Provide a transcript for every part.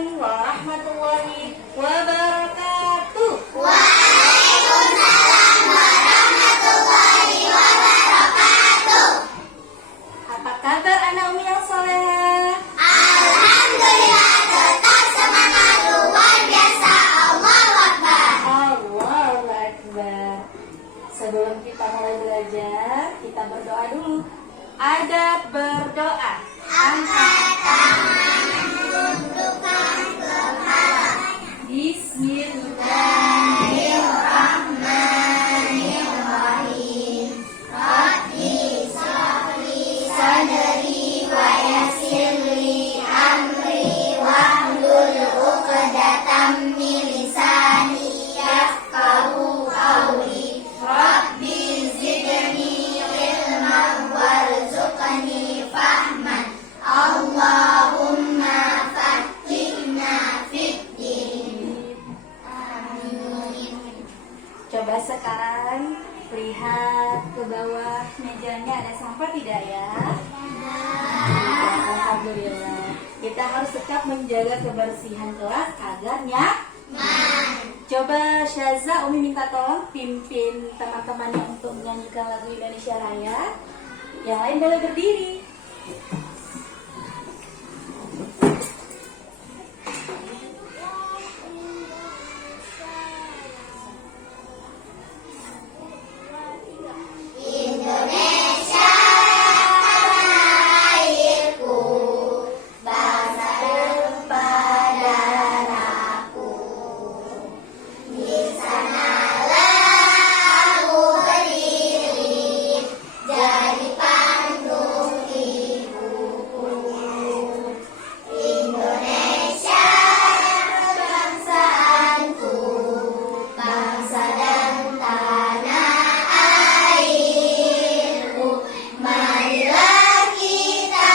Assalamualaikum warahmatullahi wabarakatuh. Waalaikumsalam warahmatullahi wabarakatuh. Apa kabar anak Umi yang soleh? Alhamdulillah, tetap semangat, luar biasa. Allahu Akbar. Allahu Akbar. Sebelum kita mulai belajar, kita berdoa dulu. Adab berdoa. Angkat tangan, tundukkan kepala. Bismillahirrahmanirrahim. Rabbi shrahli sadri wa yassir li amri wahlul 'uqdatam min lisani yafqahu qawli. Rabbi zidni ilman warzuqni fahman. Allahumma faqqihna fid-din. Amin. Coba sekarang lihat ke bawah mejanya, ada sampah tidak ya? Alhamdulillah. Kita harus tetap menjaga kebersihan kelas agar nyaman. Coba Syaza, Umi minta tolong pimpin teman-temannya untuk menyanyikan lagu Indonesia Raya. Yang lain boleh berdiri. Indonesia tanah airku, bangsa berpadaku. Di sanalah aku berdiri, jadi pantung ibuku. Indonesia kebangsaanku, bangsa dan tanah airku. Marilah kita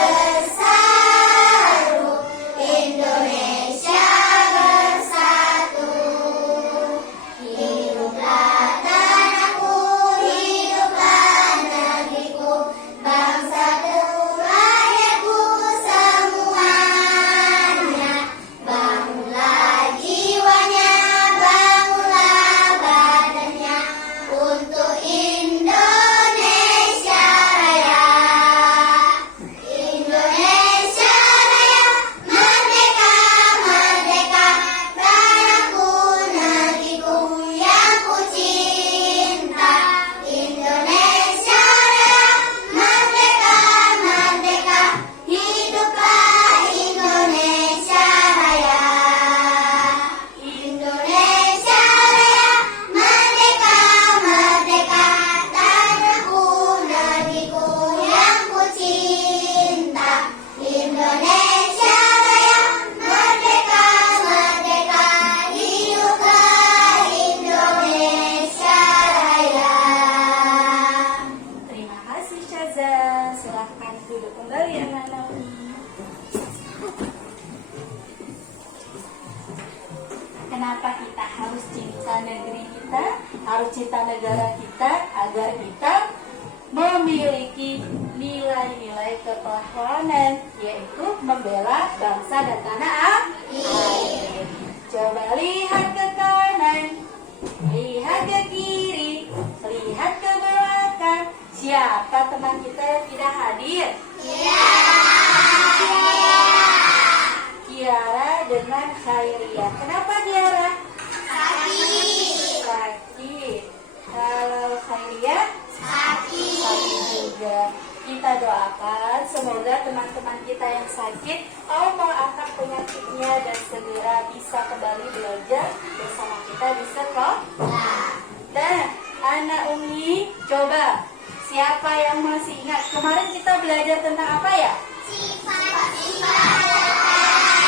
bersatu, Indonesia bersatu. Hiduplah tanahku, hiduplah negeriku, bangsaku, rakyatku semuanya. Bangunlah jiwanya, bangunlah badannya untuk Indonesia Raya. Indonesia Raya, merdeka, merdeka, tanahku, negeriku yang ku cinta. Indonesia Raya, merdeka, merdeka, hiduplah Indonesia Raya. Indonesia Raya, merdeka, merdeka, tanahku, negeriku yang ku cinta. Indonesia Raya, merdeka, merdeka, hiduplah Indonesia Raya. Terima kasih Syaza. Silahkan duduk kembali anak-anak Umi. Kenapa kita harus cinta negeri kita, harus cinta negara kita, agar kita memiliki nilai-nilai kepahlawanan, yaitu membela bangsa dan tanah air. Coba lihat ke kanan, lihat ke kiri, lihat ke belakang. Siapa teman kita yang tidak hadir? Kiara dengan Khairia. Kenapa Kiara? Sakit. Kalau Khairia? Sakit juga. Kita doakan semoga teman-teman kita yang sakit Allah angkat penyakitnya dan segera bisa kembali belajar bersama kita di sekolah. Dan anak Umi, coba siapa yang masih ingat kemarin kita belajar tentang apa ya?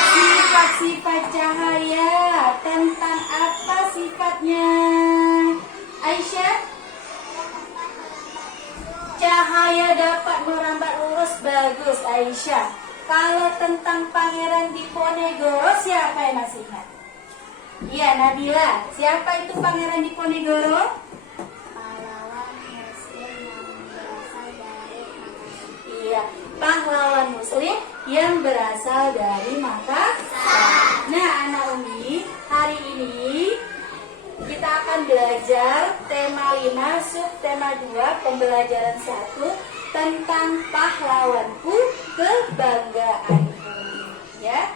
Sifat-sifat cahaya. Tentang apa sifatnya? Aisyah? Cahaya dapat merambat lurus. Bagus Aisyah. Kalau tentang Pangeran Diponegoro, siapa yang masih ingat? Iya Nabila. Siapa itu Pangeran Diponegoro? Pahlawan Muslim yang berasal dari Makassar. Iya, pahlawan Muslim yang berasal dari Makassar. akan belajar tema 5 subtema 2 pembelajaran 1 tentang pahlawanku kebanggaanku. Ya.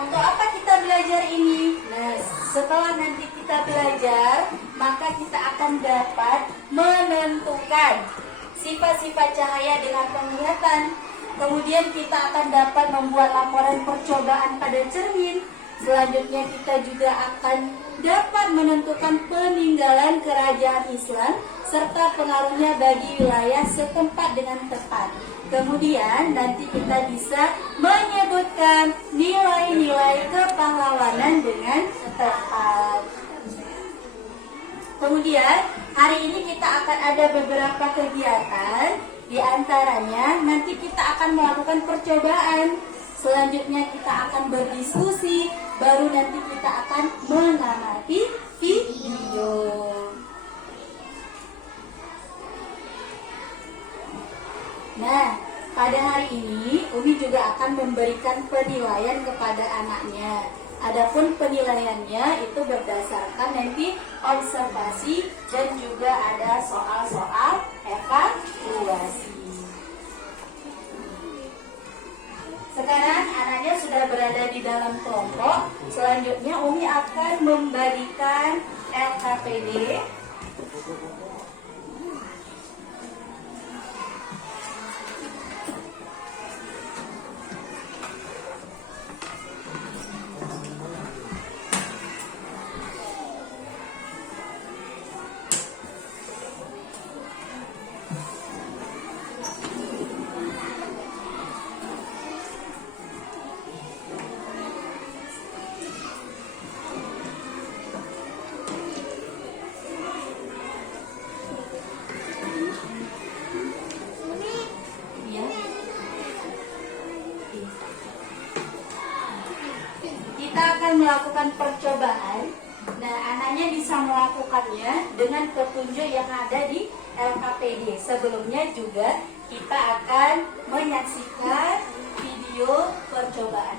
Untuk apa kita belajar ini? Nah, setelah nanti kita belajar, maka kita akan dapat menentukan sifat-sifat cahaya dengan penglihatan. Kemudian kita akan dapat membuat laporan percobaan pada cermin. Selanjutnya kita juga akan dapat menentukan peninggalan kerajaan Islam serta pengaruhnya bagi wilayah setempat dengan tepat. Kemudian nanti kita bisa menyebutkan nilai-nilai kepahlawanan dengan tepat. Kemudian hari ini kita akan ada beberapa kegiatan. Di antaranya nanti kita akan melakukan percobaan. Selanjutnya kita akan berdiskusi. Baru nanti kita akan mengamati video. Nah, pada hari ini Umi juga akan memberikan penilaian kepada anaknya. Adapun penilaiannya itu berdasarkan nanti observasi dan juga ada soal-soal evaluasi. Sekarang anaknya sudah berada di dalam kelompok. Selanjutnya Umi akan membagikan LKPD. Kita akan melakukan percobaan. Nah, anaknya bisa melakukannya dengan petunjuk yang ada di LKPD. Sebelumnya juga kita akan menyaksikan video percobaan.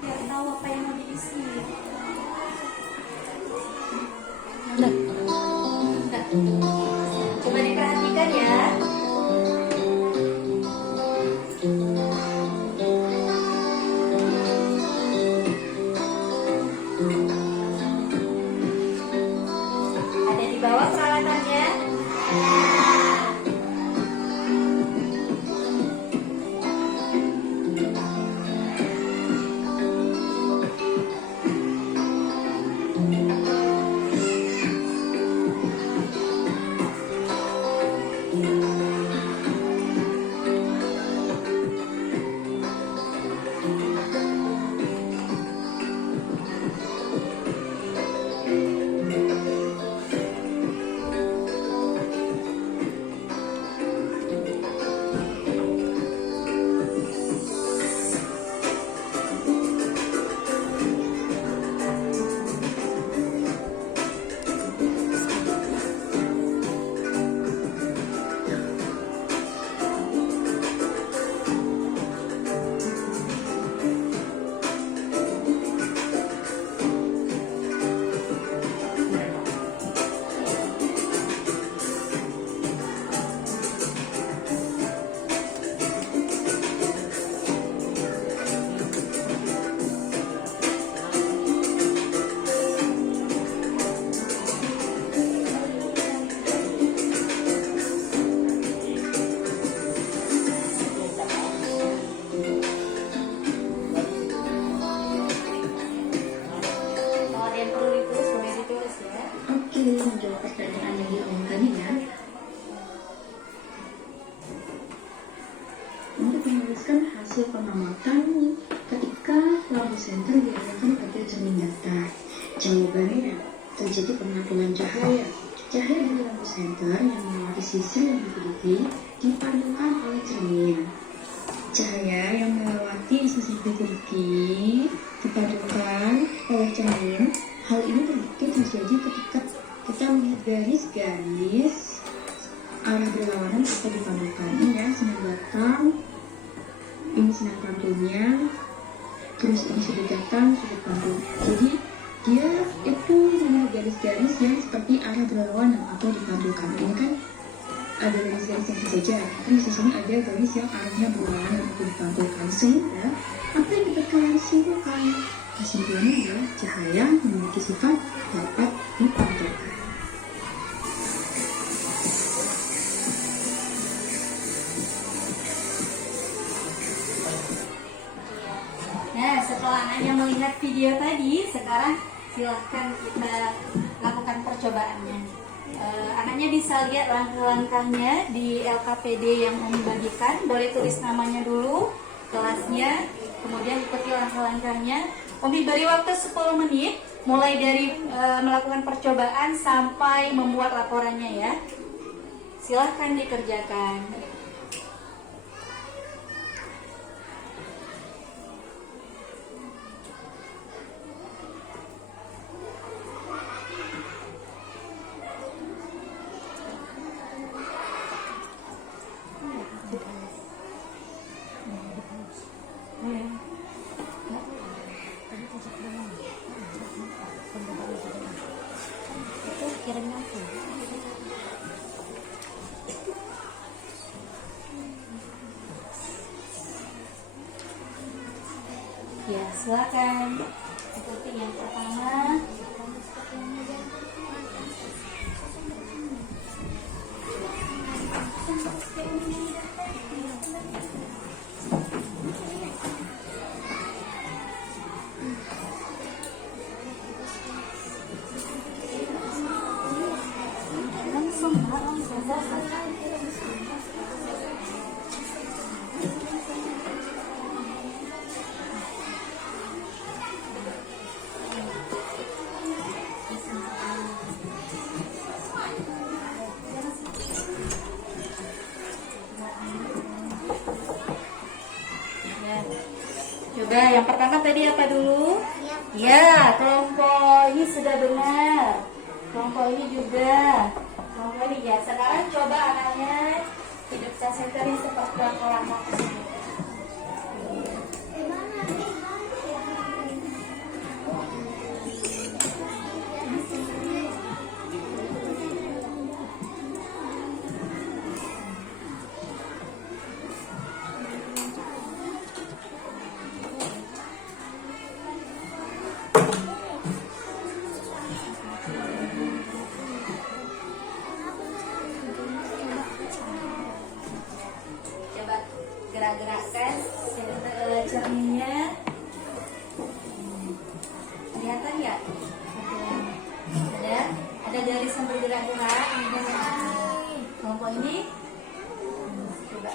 Biar tahu apa yang mau diisi. Coba diperhatikan ya. Ada di bawah peralatannya. Menjawab pertanyaan yang diomongkan ya. Untuk menuliskan hasil pengamatan ketika lampu senter diarahkan pada cermin datar. Jawabannya terjadi pengaturan cahaya. Cahaya dari lampu senter yang melewati sisi yang diduduki dipandukan oleh cermin. Cahaya yang melewati sisi diduduki dipadukan oleh cermin Hal ini terbukti terjadi ketika kita melihat garis-garis arah berlawanan atau dipandukan. Ini ya, sinar batang, ini sinar pantunya, terus ini sudut datang, sudut pantu. Jadi dia itu memiliki garis-garis yang seperti arah berlawanan atau dipandukan. Ini kan ada garis-garis yang sejajar, tapi di sini ada garis yang arahnya berlawanan atau dipantukan. Sehingga apa yang kita kalian simpulkan? Kesimpulannya adalah cahaya memiliki sifat dapat dipantulkan. Nah, setelah anaknya melihat video tadi, sekarang silahkan kita lakukan percobaannya. Anaknya bisa lihat langkah-langkahnya di LKPD yang Umi bagikan. Boleh tulis namanya dulu, kelasnya, kemudian ikuti langkah-langkahnya. Umi beri waktu 10 menit, mulai dari melakukan percobaan sampai membuat laporannya ya. Silahkan dikerjakan. Ya, silakan ikuti yang pertama. Coba yang pertama tadi apa dulu? Ya, kelompok ini sudah benar. Kelompok ini juga. Kelompok ini ya. Sekarang coba anaknya hidup sentering seperti langkah-langkah tersebut. Gerak-gerakkan cerminnya. Kelihatan ya? Ada garis yang bergerak-gerak. Kelompok ini coba.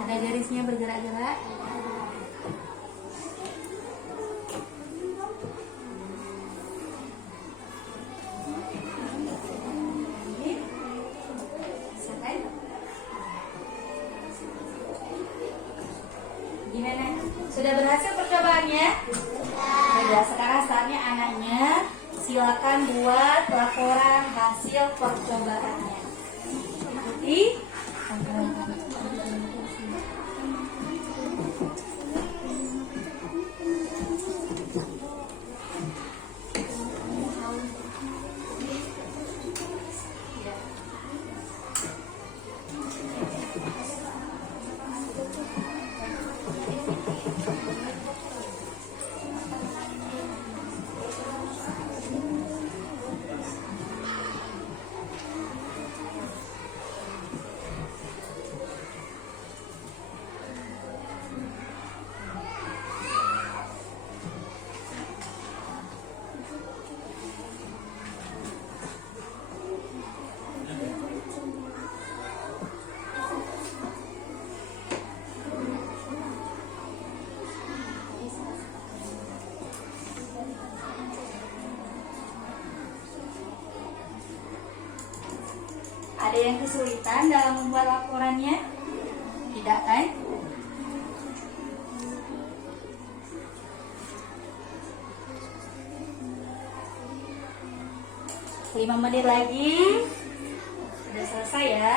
Ada garisnya bergerak-gerak. Gimana? Sudah berhasil percobaannya? Sudah. Sekarang saatnya anaknya silakan buat laporan hasil percobaannya. Ikuti. Ada yang kesulitan dalam membuat laporannya? Tidak kan? 5 menit lagi. Sudah selesai ya.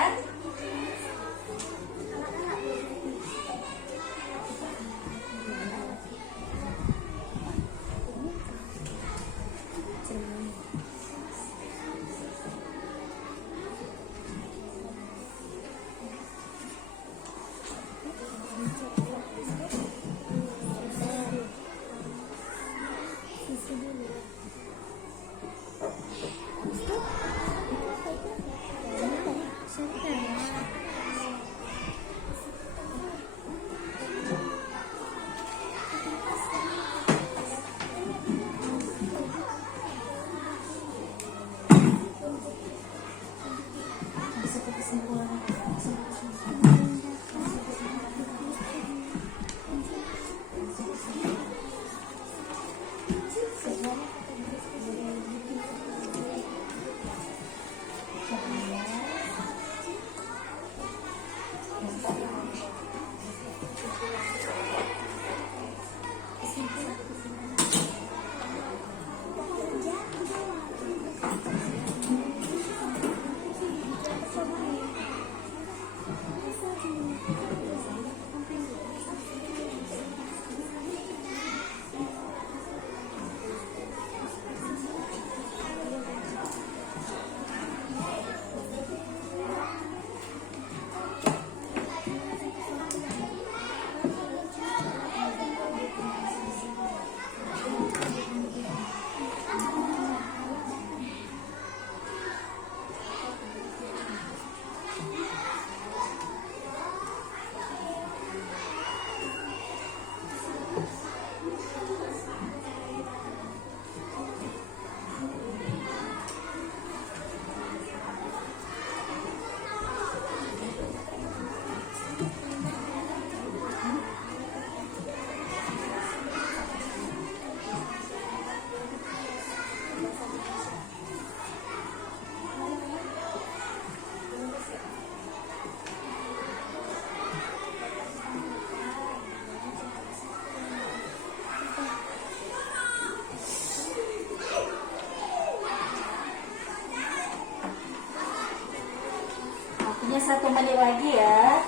Waktunya 1 menit lagi ya.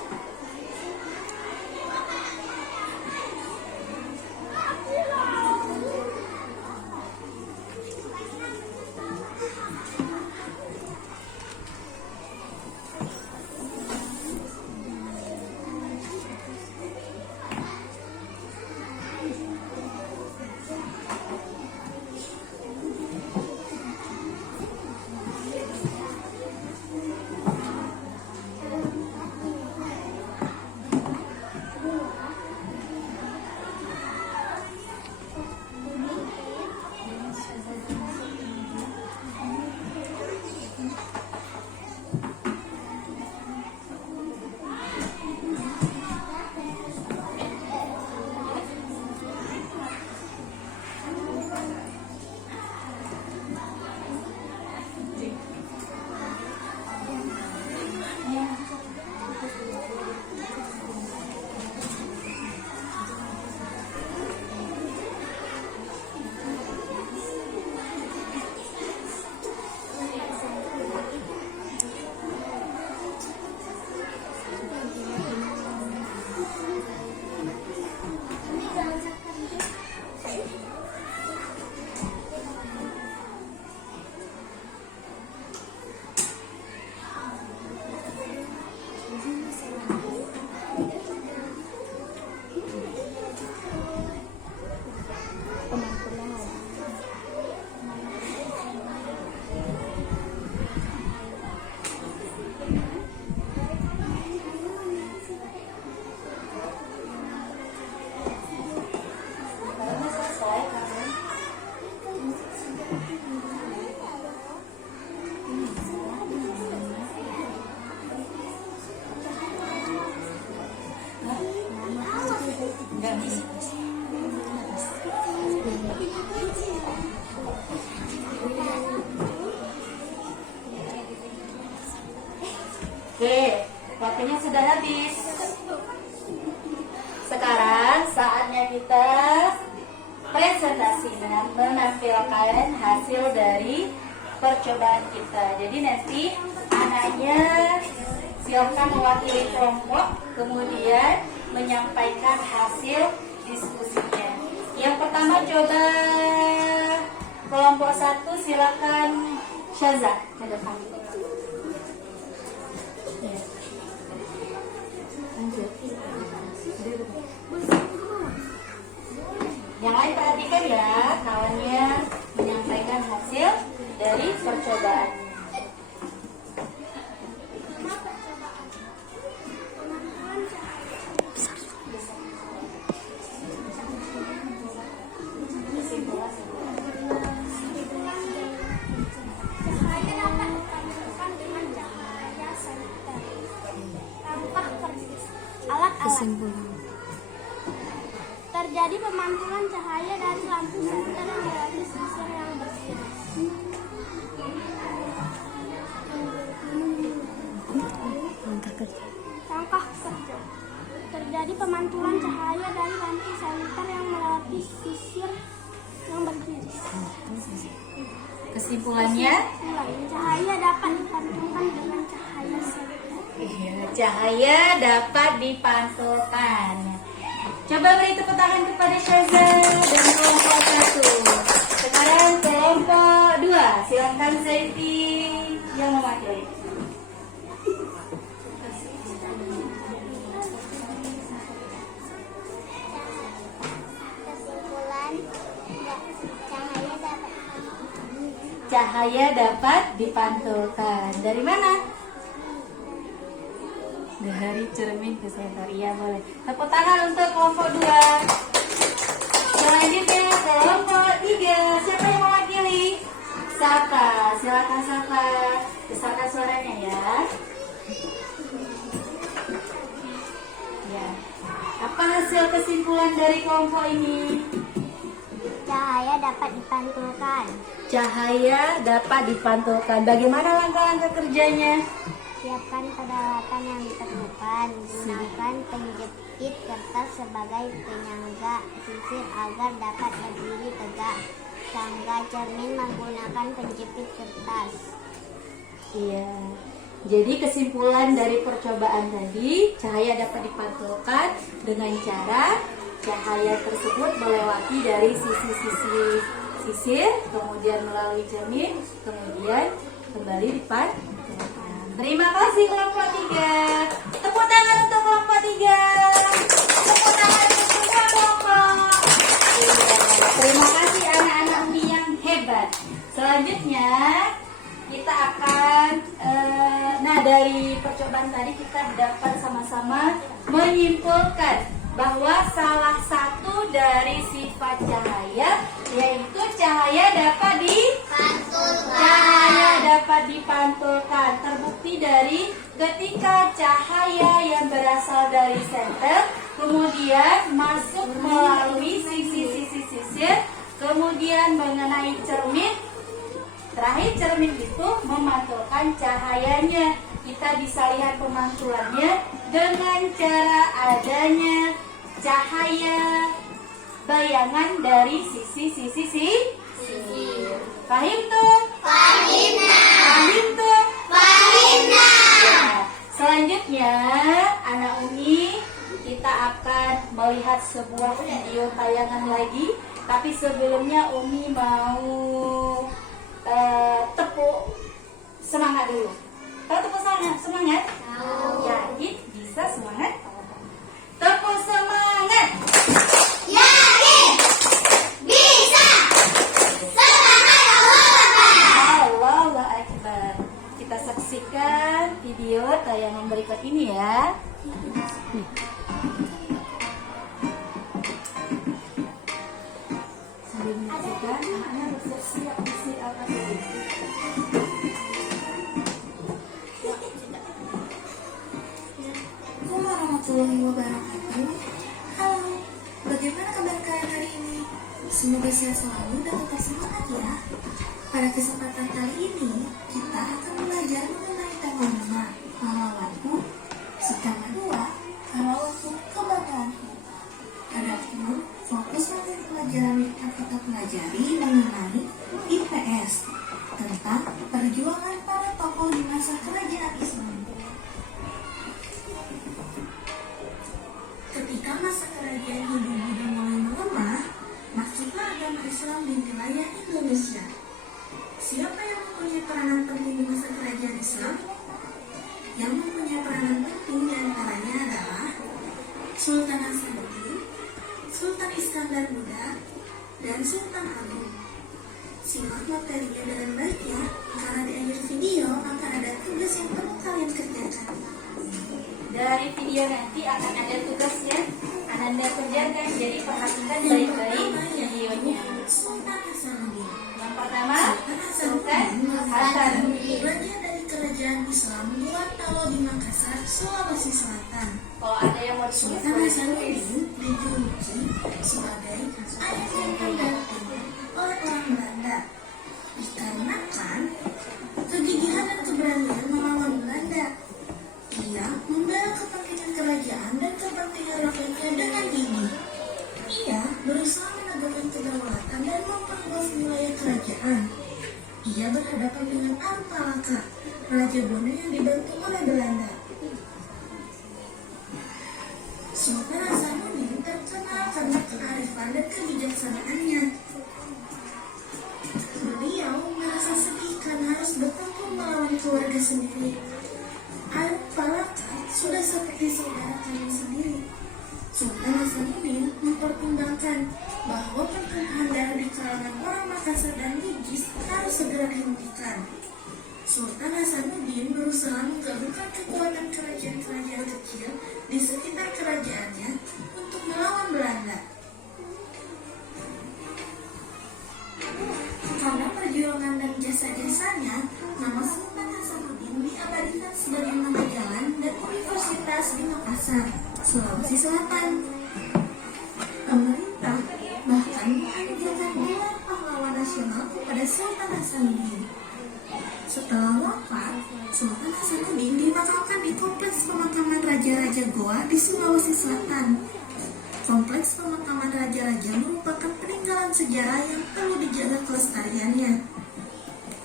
Oke, waktunya sudah habis. Sekarang saatnya kita presentasi dengan menampilkan hasil dari percobaan kita. Jadi nanti anaknya silakan mewakili kelompok, kemudian menyampaikan hasil diskusinya. Yang pertama coba kelompok 1, silakan Syaza ke depan. Ya. Lanjut. Yang lain perhatikan ya, kawannya menyampaikan hasil dari percobaan. Kesimpulan. Terjadi pemantulan cahaya dari lampu senter yang melewati sisir yang bersih. Langkah kerja. Terjadi pemantulan cahaya dari lampu senter yang melewati sisir yang bergiris. Kesimpulannya? Cahaya dapat dipantulkan dengan cahaya senter. Iya, cahaya dapat dipantulkan. Coba beri tepuk tangan kepada Syaza dan kelompok 1. Sekarang kelompok 2, silakan Zaiti yang mewakili. Kesimpulan, Cahaya dapat dipantulkan. Dari mana? Dari cermin ke senter. Iya, boleh. Tepuk tangan untuk kelompok 2. Selanjutnya kelompok 3. Siapa yang mewakili? Saka. Silakan Saka. Besarkan suaranya ya. Ya. Apa hasil kesimpulan dari kelompok ini? cahaya dapat dipantulkan. Cahaya dapat dipantulkan. Bagaimana langkah-langkah kerjanya? Siapkan peralatan yang diperlukan. Gunakan penjepit kertas sebagai penyangga sisir agar dapat berdiri tegak. Sangga cermin menggunakan penjepit kertas. Iya. Jadi kesimpulan dari percobaan tadi, cahaya dapat dipantulkan dengan cara cahaya tersebut melewati dari sisi-sisi sisir, kemudian melalui cermin, kemudian kembali dipantulkan. Terima kasih kelompok 3. Tepuk tangan untuk kelompok 3. Tepuk tangan untuk semua kelompok. Iya. Terima kasih anak-anak Umi yang hebat. Selanjutnya kita akan dari percobaan tadi kita dapat sama-sama menyimpulkan bahwa salah satu dari sifat cahaya yaitu cahaya dapat dipantulkan. Terbukti dari ketika cahaya yang berasal dari senter kemudian masuk melalui sisi-sisi sisir, kemudian mengenai cermin. Terakhir cermin itu memantulkan cahayanya. Kita bisa lihat pemantulannya dengan cara adanya cahaya bayangan dari sisi-sisi sisir. Paham tuh? Paham tuh? Ya. Selanjutnya anak Umi kita akan melihat sebuah video tayangan lagi. Tapi sebelumnya Umi mau tepuk semangat dulu. Tahu tepuk semangat? Tahu. Yakin bisa semangat? Tepuk semangat. Yakin bisa. Semangat Allahu Akbar. Kita saksikan video tayangan berikut ini ya. Sambil menyaksikan, anak-anak bersiap-siap isi apa dulu. Assalamualaikum warahmatullahi wabarakatuh. Halo, bagaimana kabar kalian hari ini? Semoga sehat selalu dan tetap semangat ya. Pada kesempatan kali ini, kita akan belajar mengenai tema 5, pahlawanku, tema 2, pahlawanku, kebanggaanku. Adapun fokus materi pelajaran yang kita pelajari mengenai IPS tentang perjuangan para tokoh di masa kerajaan Islam. Ketika masa kerajaan Hindu-Buddha mulai melemah, masuklah agama Islam di wilayah Indonesia. Siapa yang mempunyai peranan penting di masa kerajaan Islam? Yang mempunyai peranan penting diantaranya adalah Sultan Hasanuddin, Sultan Iskandar Muda, dan Sultan Agung. Simak materinya dengan baik ya, karena di akhir video akan ada tugas yang perlu kalian kerjakan. Dari video nanti akan ada tugasnya Ananda kerjakan, jadi perhatikan baik-baik videonya. Sultan Hasanuddin. Yang pertama, Sultan Hasanuddin. Raja dari kerajaan Islam Gorontalo di Makassar, Sulawesi Selatan. Kalau ada yang mau ditulis, Sultan boleh Hasanuddin tulis. dijuluki sebagai ayah yang tergantung oleh orang Belanda dikarenakan kegigihan dan keberanian melawan Belanda. Ia membela kepentingan kerajaan dan kepentingan rakyatnya dengan gigih. Ia berusaha menegakkan kedaulatan dan memperluas wilayah kerajaan. Ia berhadapan dengan Arupalaka, Raja Bono yang dibantu oleh Belanda. Sultan Hasanuddin terkenal karena kearifan dan kebijaksanaannya. Beliau merasa sedih karena harus bertempur melawan keluarga sendiri. Arupalaka sudah seperti saudara kami sendiri. Sultan Hasanuddin mempertimbangkan bahwa pertumpahan darah di kalangan orang Makassar dan Bugis harus segera dihentikan. Sultan Hasanuddin berusaha menggabungkan kekuatan kerajaan-kerajaan kecil di sekitar kerajaannya untuk melawan Belanda. Karena perjuangan dan jasa-jasanya, nama Sultan Hasanuddin diabadikan sebagai nama jalan dan universitas di Makassar, Sulawesi Selatan. Pemerintah bahkan menganugerahkan gelar pahlawan nasional kepada Sultan Hasanuddin. Setelah wafat, Sultan Hasanuddin dimakamkan di Kompleks Pemakaman Raja-Raja Goa di Sulawesi Selatan. Kompleks pemakaman raja-raja merupakan peninggalan sejarah yang perlu dijaga kelestariannya.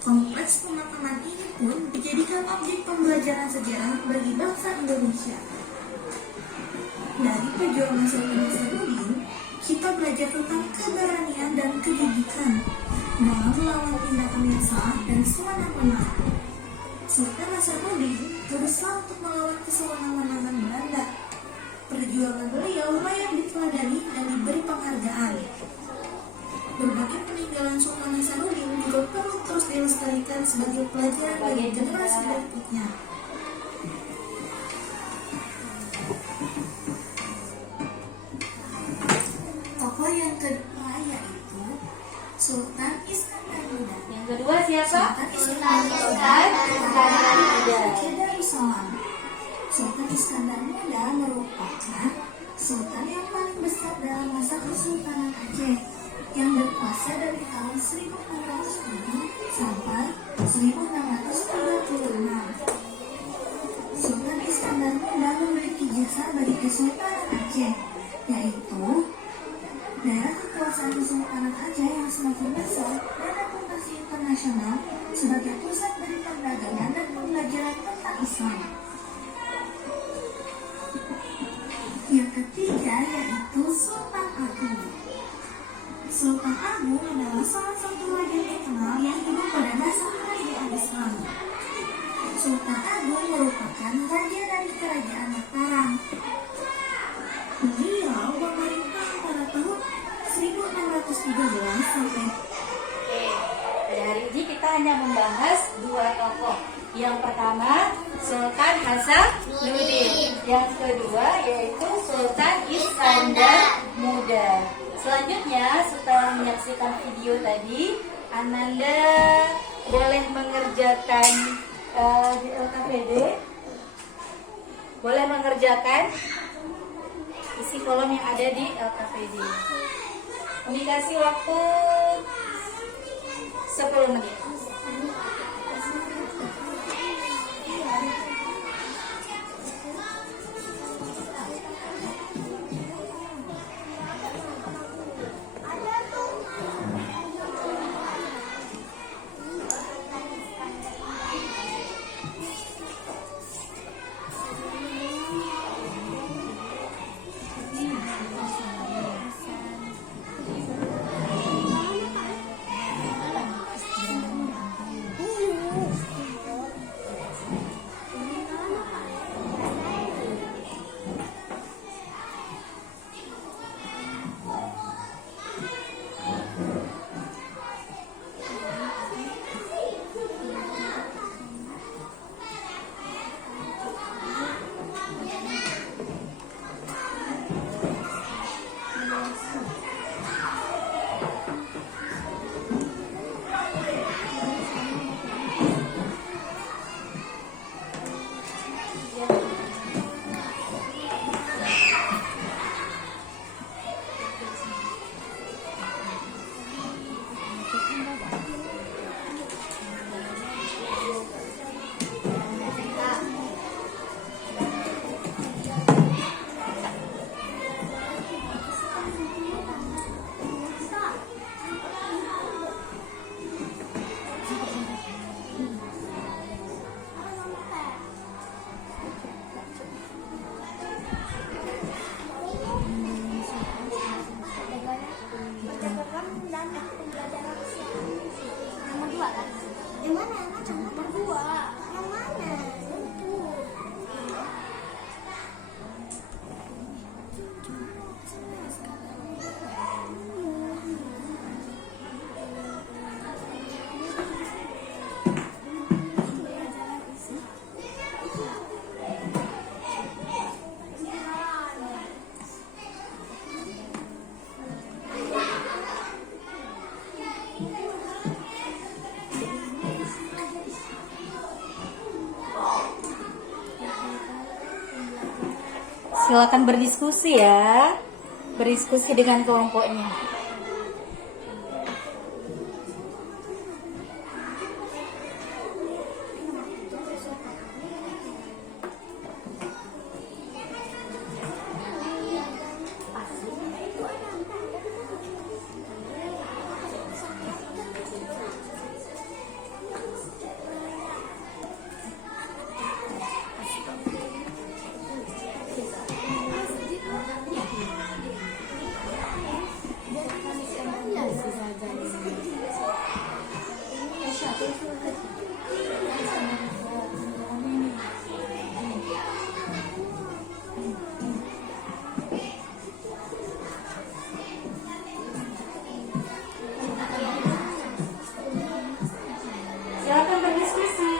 Kompleks pemakaman ini pun dijadikan objek pembelajaran sejarah bagi bangsa Indonesia. Dari perjuangan Sultan Hasanuddin, kita belajar tentang keberanian dan kegigihan dalam melawan tindakan yang salah dan sewenang-wenang. Sultan Hasanuddin berusaha untuk melawan kesewenang-wenangan Belanda. Perjuangan beliau layak diteladani dan diberi penghargaan. Berbagai peninggalan Sultan Hasanuddin juga perlu terus dilestarikan sebagai pelajaran bagi generasi berikutnya. Tokoh yang kedua yaitu Sultan Iskandar Muda. Yang kedua siapa? Sultan Iskandar Muda. Darussalam. Sultan Iskandar Muda merupakan sultan yang paling besar dalam masa Kesultanan Aceh yang berkuasa dari tahun 1607 sampai 1636. Sultan Iskandar Muda memiliki jasa bagi Kesultanan Aceh, yaitu daerah kekuasaan Kesultanan Aceh yang semakin besar dan reputasi internasional sebagai pusat dari perdagangan dan pembelajaran tentang Islam. Yang ketiga yaitu Sultan Agung. Sultan Agung adalah salah satu raja terkenal yang hidup pada masa kerajaan Islam. Sultan Agung merupakan raja dari kerajaan Mataram. Beliau memerintah pada tahun 1613 sampai. Pada hari ini kita hanya membahas dua tokoh. Yang pertama Sultan Hasanuddin, yang kedua yaitu Sultan Iskandar Muda. Selanjutnya setelah menyaksikan video tadi, Ananda boleh mengerjakan di LKPD, boleh mengerjakan isi kolom yang ada di LKPD. Dikasih waktu 10 menit. Silakan berdiskusi ya. Berdiskusi dengan kelompoknya. Silakan berdiskusi.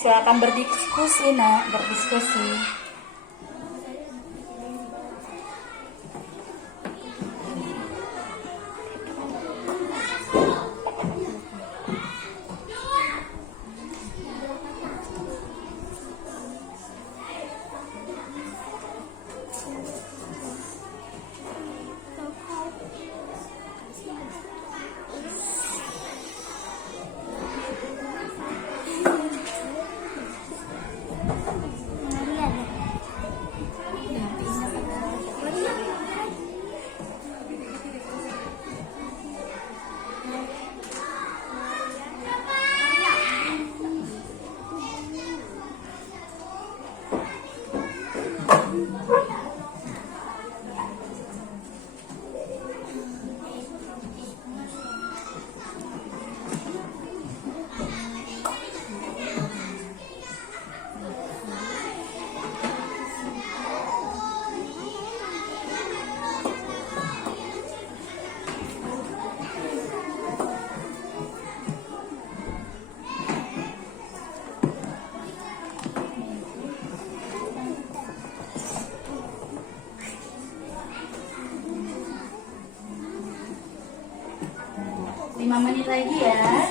Silakan berdiskusi, Nak, berdiskusi. Lima menit lagi ya.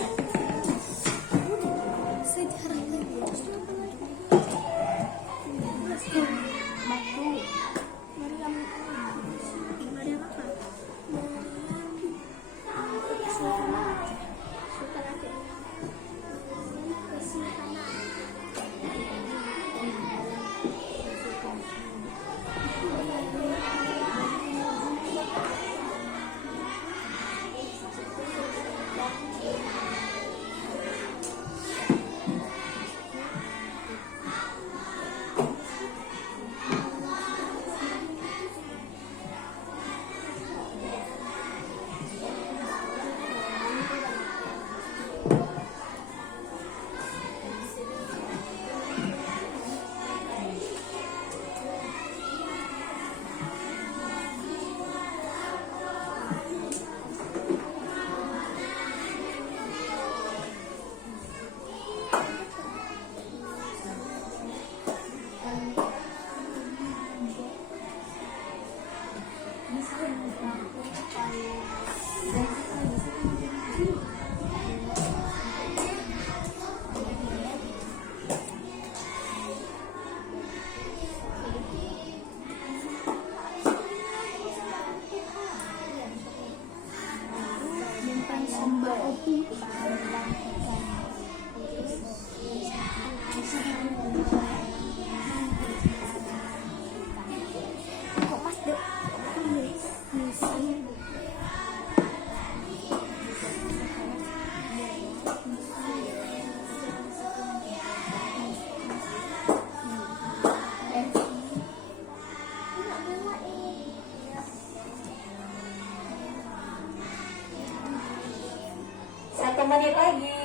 Satu menit lagi.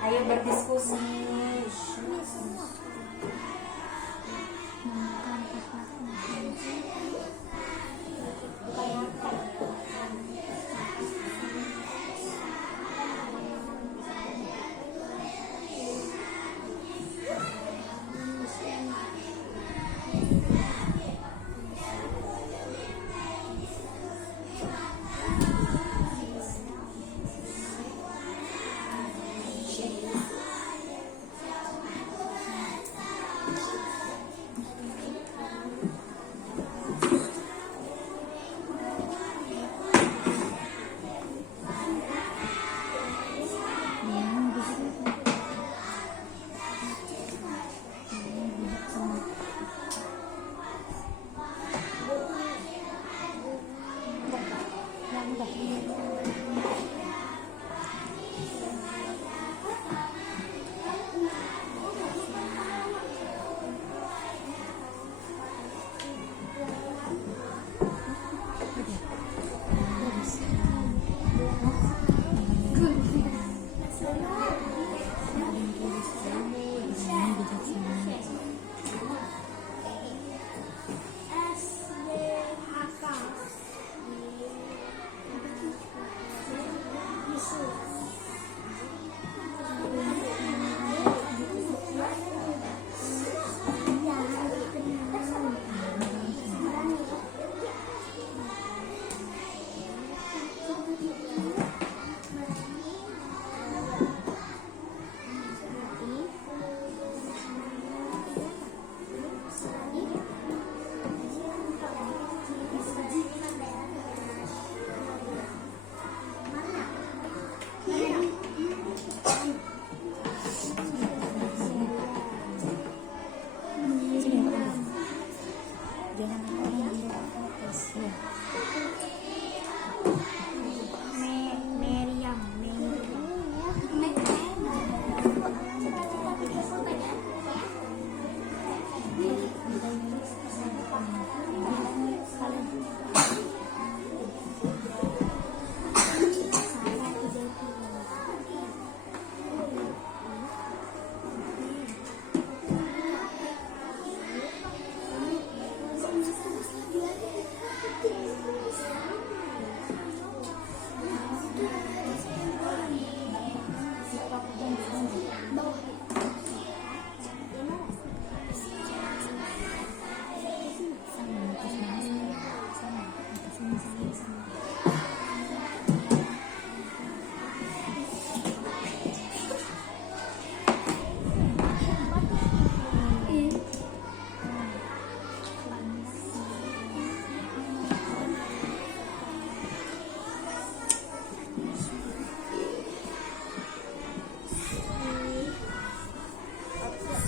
Ayo berdiskusi.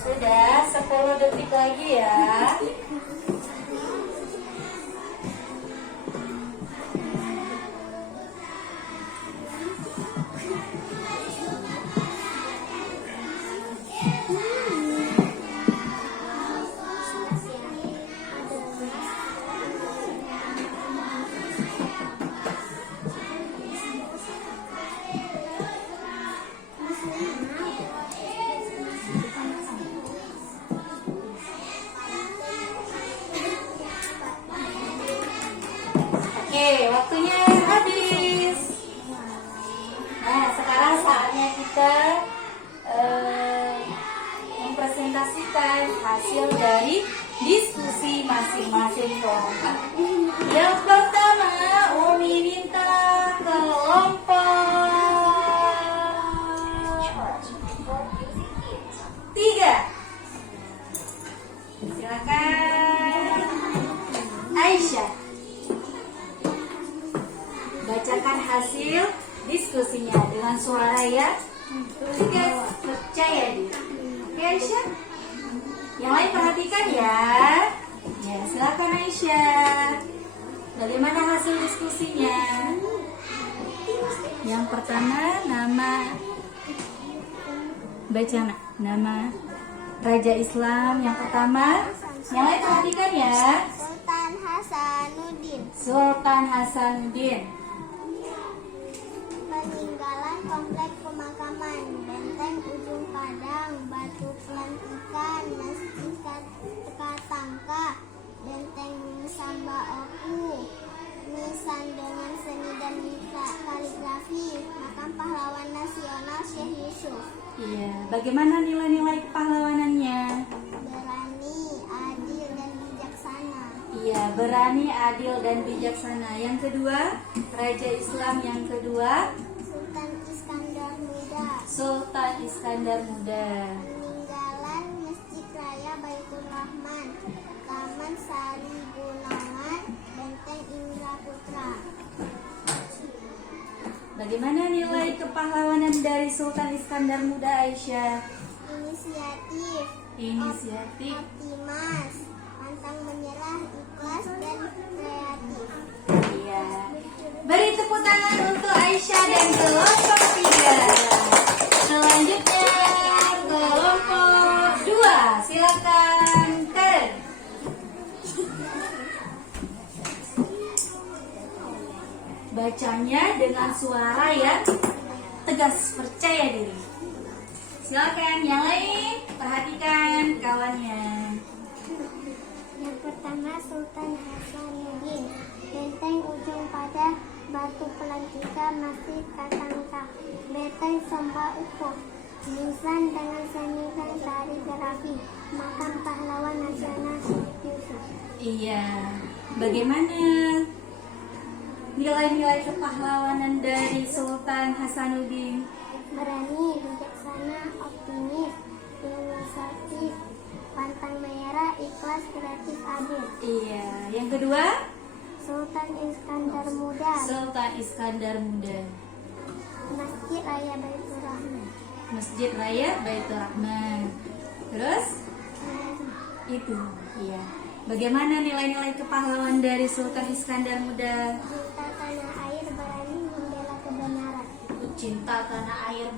Sudah 10 detik lagi ya. Oke, waktunya habis. Nah, sekarang saatnya kita mempresentasikan hasil dari diskusi masing-masing kelompok. Yang pertama, Umi minta kelompok 3. Silakan Aisyah. Bacakan hasil diskusinya dengan suara ya. Tegas, percaya diri. Oke Aisyah. Yang lain perhatikan ya. Ya, silakan Aisyah. Bagaimana hasil diskusinya? Yang pertama baca nama Raja Islam yang pertama. Yang lain perhatikan ya. Sultan Hasanuddin. Sultan Hasanuddin. Peninggalan komplek pemakaman, benteng ujung Padang, batu pelantikan, masjid Katangka, benteng Samba Oku, nisan dengan seni dan kaligrafi, makam pahlawan nasional Syekh Yusuf. Iya, bagaimana nilai-nilai kepahlawanannya? Berani, adil, dan bijaksana. Iya, berani, adil, dan bijaksana. Yang kedua, Raja Islam yang kedua, Sultan Iskandar Muda. Sultan Iskandar Muda. Peninggalan Masjid Raya Baitur Rahman, Taman Sari Gunungan, Benteng Indraputra. Bagaimana nilai kepahlawanan dari Sultan Iskandar Muda, Aisyah? Inisiatif, optimas, pantang menyerah, ikhlas, dan kreatif. Iya. Beri tepuk tangan untuk Aisyah dan kelompok 3. Selanjutnya kelompok 2. Silakan Karen. Bacanya dengan suara yang tegas, percaya diri. Silakan yang lain, perhatikan kawannya. Yang pertama Sultan Hasanuddin, benteng ujung pada batu pelantikan Masjid Katangka, benteng Samba Uko, nisan dengan seni dan kaligrafi, makam pahlawan nasional Syekh Yusuf. Iya. Bagaimana nilai-nilai kepahlawanan dari Sultan Hasanuddin? Berani, bijaksana, optimis, inisiatif, pantang menyerah, ikhlas, kreatif, adil. Iya. Yang kedua, Sultan Iskandar Muda, Sultan Iskandar Muda. Masjid Raya Baitur Rahman. Masjid Raya Baitur Rahman. Terus itu, iya. Bagaimana nilai-nilai kepahlawan dari Sultan Iskandar Muda? Cinta tanah air, berani membela kebenaran. Cinta tanah air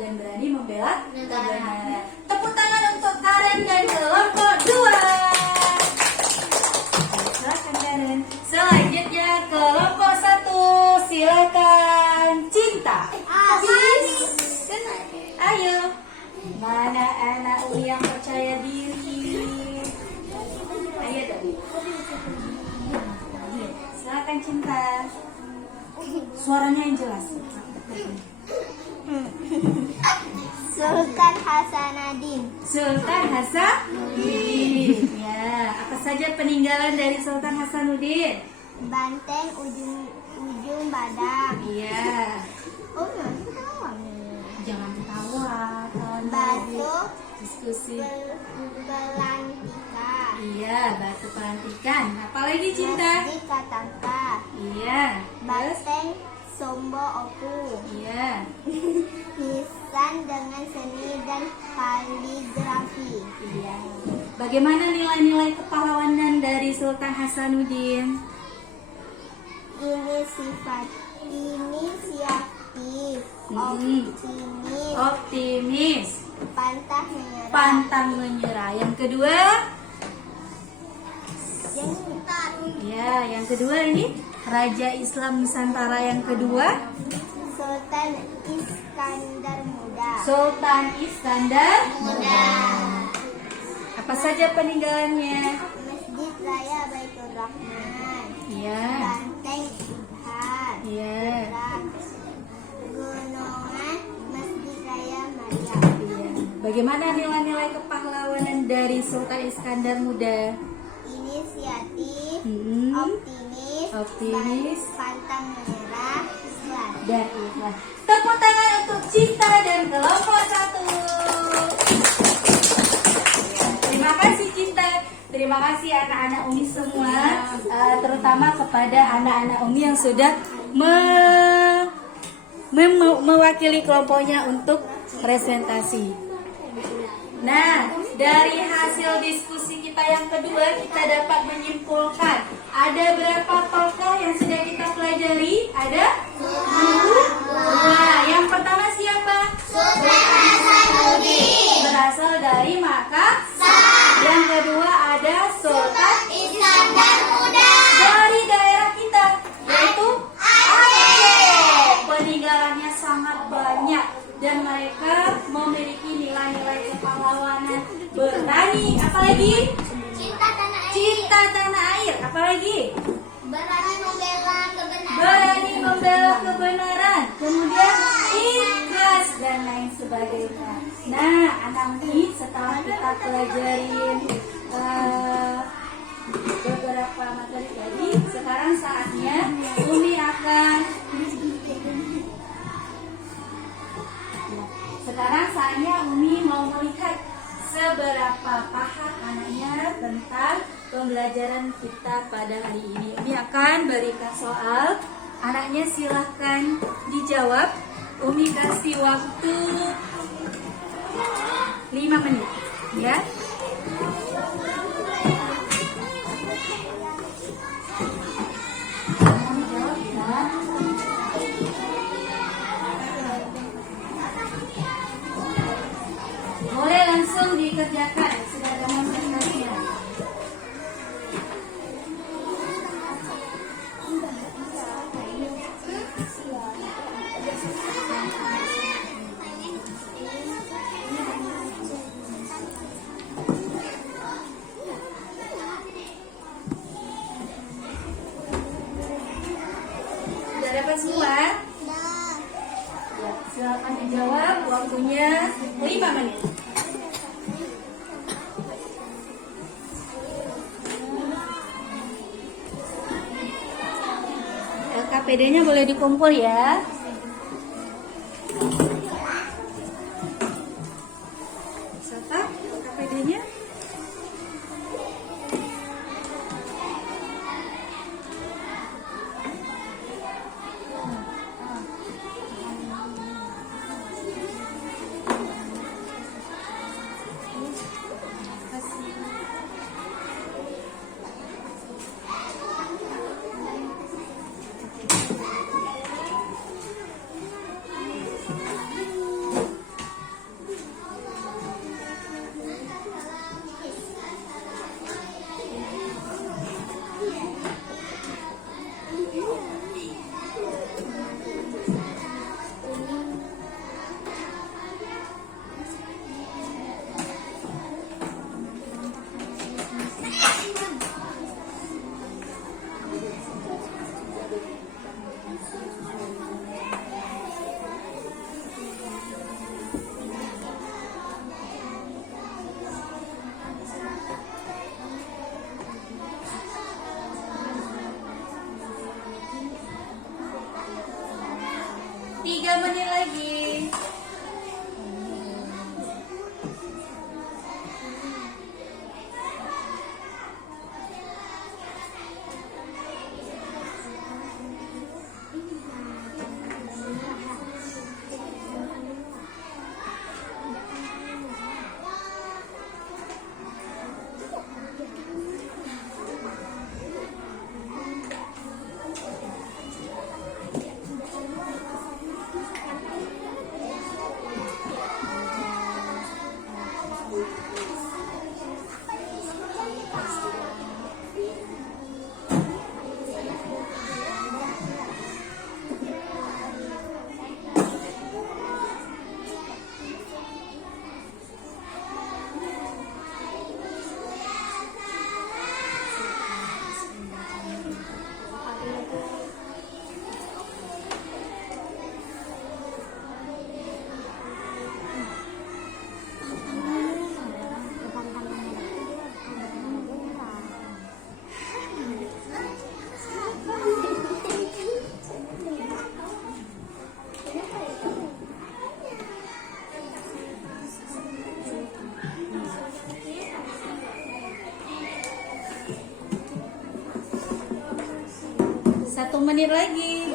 dan berani membela kebenaran. Tepuk tangan untuk Karen dan kelompok 2. Silakan Karen. Selanjutnya kelompok 1. Silakan Cinta. Ayo. Mana anak yang percaya diri? Ayo dong. Silakan Cinta. Suaranya yang jelas. Sultan Hasanuddin, Sultan Hasanuddin. Ya, apa saja peninggalan dari Sultan Hasanuddin? banteng ujung Badang. Iya. Oh, nanti tahu. Jangan ketawa, kawan. Batu Diskusi. Belantika. Iya, batu pelantikan. Apalagi Cinta? Masjid Katangka. Iya. Terus? Banteng Sombo Oku. Iya. Nisan dengan seni dan kaligrafi. Iya. Bagaimana nilai-nilai kepahlawanan dari Sultan Hasanuddin? Inisiatif, optimis, Optimis, pantang menyerah. pantang menyerah. Yang kedua? Ya, yang kedua ini Raja Islam Nusantara yang kedua, Sultan Iskandar Muda. Sultan Iskandar Muda. Apa saja peninggalannya? Masjid Raya Baitur Rahman. Iya. Banteng Tuhan. Iya. Gunungan Masjid Raya Maryam. Iya. Bagaimana nilai-nilai kepahlawanan dari Sultan Iskandar Muda? Inisiatif, Hmm. optimis, optimis, pantang menyerah, ikhlas. dan ikhlas. Tepuk tangan untuk Cinta dan kelompok 1. Terima kasih Cinta. Terima kasih anak-anak Umi semua, terutama kepada anak-anak Umi yang sudah mewakili kelompoknya untuk presentasi. Nah, dari hasil diskusi kita yang kedua, kita dapat menyimpulkan ada berapa tokoh yang sudah kita pelajari? Ada? Nah, yang pertama siapa? Berasal dari Makassar. Yang kedua ada Sultan dari daerah kita, yaitu Aceh. Peninggalannya sangat banyak dan mereka memiliki nilai-nilai kepahlawanan, berani, apalagi cinta tanah air, apalagi berani membela kebenaran, kemudian ikhlas dan lain sebagainya. Nah, anak ini setelah kita pelajarin beberapa materi tadi, sekarang saatnya Umi akan mau melihat seberapa paham anaknya tentang pembelajaran kita pada hari ini. Umi akan berikan soal, anaknya silahkan dijawab. Umi kasih waktu 5 menit, ya. Boleh langsung dikerjakan, sudah ada demonstrasinya. Sudah dapat semua? Ya, silakan dijawab, waktunya 5 menit. LKPD-nya boleh dikumpul ya. Siapa LKPD-nya? Tiga menit lagi. 1 menit lagi.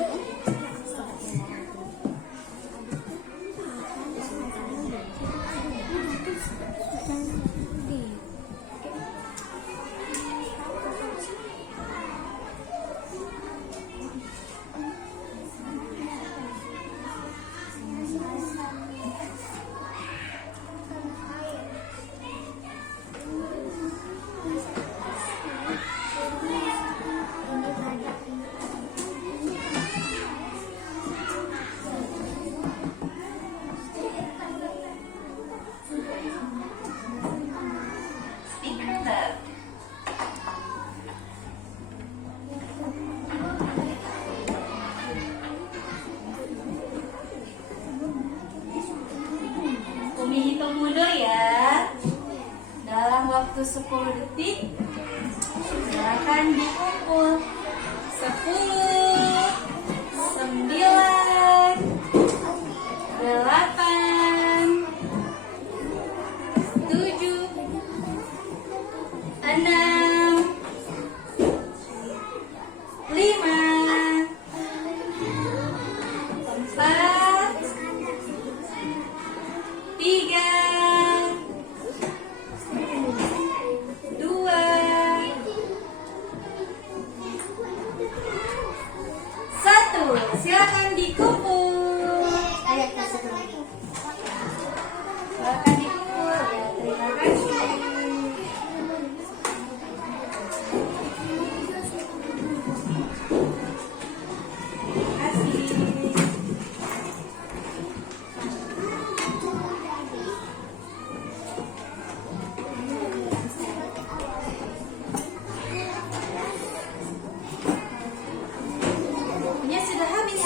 Umi hitung mundur ya. Dalam waktu 10 detik silakan dikumpul. 10, 9, 8, 7, 6, 5, 4, 3, 2, 1. Silakan dikumpul. Ayo kasih dulu. Silakan dikumpul. Ya, terima kasih. Terima kasih. Waktunya sudah habis.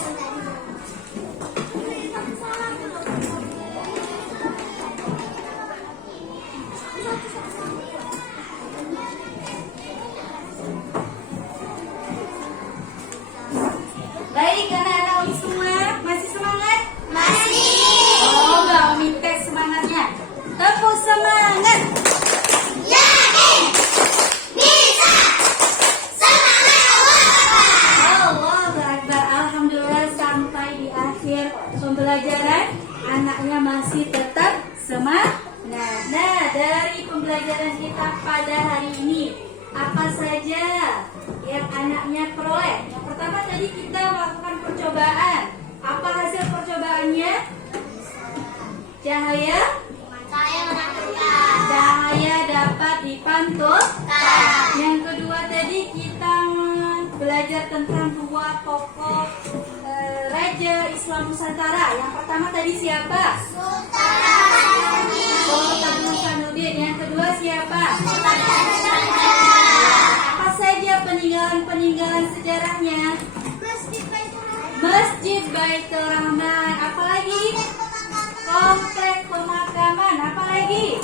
Baik, anak-anak Umi semua masih semangat? Masih. Oh, Mbak Umi tes semangatnya. Tepuk semangat. Allahu Akbar. Alhamdulillah sampai di akhir pembelajaran anaknya masih tetap semangat. Nah, dari pembelajaran kita pada hari ini apa saja yang anaknya peroleh? Yang pertama tadi kita melakukan percobaan. Apa hasil percobaannya? Cahaya dapat dipantulkan. Yang kedua tadi kita belajar tentang 2 tokoh Raja Islam Nusantara. Yang pertama tadi siapa? Sultan Hasanuddin. Yang kedua siapa? Apa saja peninggalan sejarahnya? Masjid Baitur Rahman. Apalagi? Komplek pemakaman. Apalagi?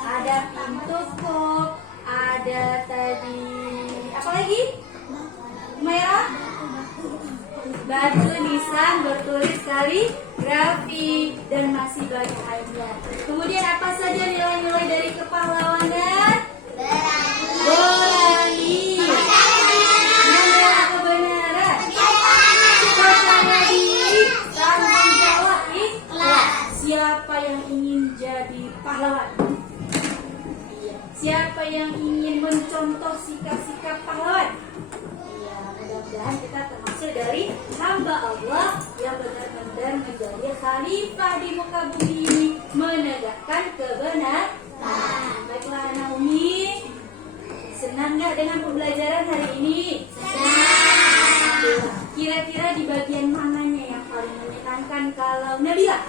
Ada pintu kop. Ada tadi apalagi? Merah? Batu nisan bertulis kaligrafi dan masih banyak lainnya. Kemudian apa saja nilai-nilai dari kepahlawanan? Berani, membela kebenaran, percaya diri, tanggung jawab, ikhlas. Siapa yang ingin jadi pahlawan? Siapa yang ingin mencontoh sikap-sikap pahlawan? Ya, mudah-mudahan kita termasuk dari hamba Allah yang benar-benar menjadi khalifah di muka bumi ini, menegakkan kebenaran. Baiklah anak Umi, senang nggak dengan pembelajaran hari ini? Senang. Kira-kira di bagian mananya yang paling menyenangkan kalau Nabila?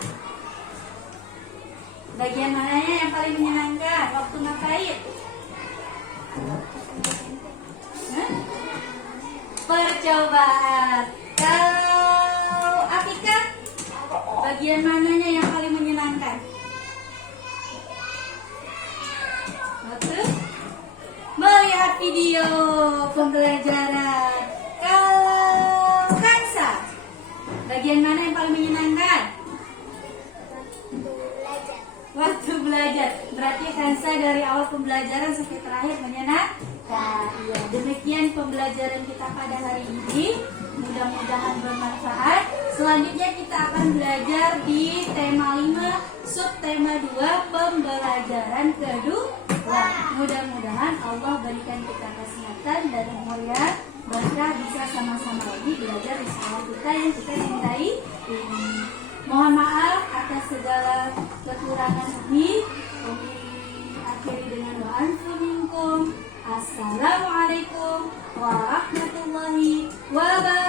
Bagian mananya yang paling menyenangkan? Waktu ngapain? Percobaan. Kalau Atika, bagian mananya yang paling menyenangkan? Waktu melihat video pembelajaran. Kalau Kansa, bagian mana yang paling menyenangkan? Waktu belajar. Berarti Kansa dari awal pembelajaran sampai terakhir menyenangkan. Iya, demikian. Sekian pembelajaran kita pada hari ini. Mudah-mudahan bermanfaat. Selanjutnya kita akan belajar di tema 5, subtema 2, pembelajaran kedua. Mudah-mudahan Allah berikan kita kesehatan dan umur yang berkah, bisa sama-sama lagi belajar di sekolah kita yang kita cintai ini. Mohon maaf atas segala kekurangan ini. Akhiri dengan doa minkum. Assalamualaikum warahmatullahi wabarakatuh.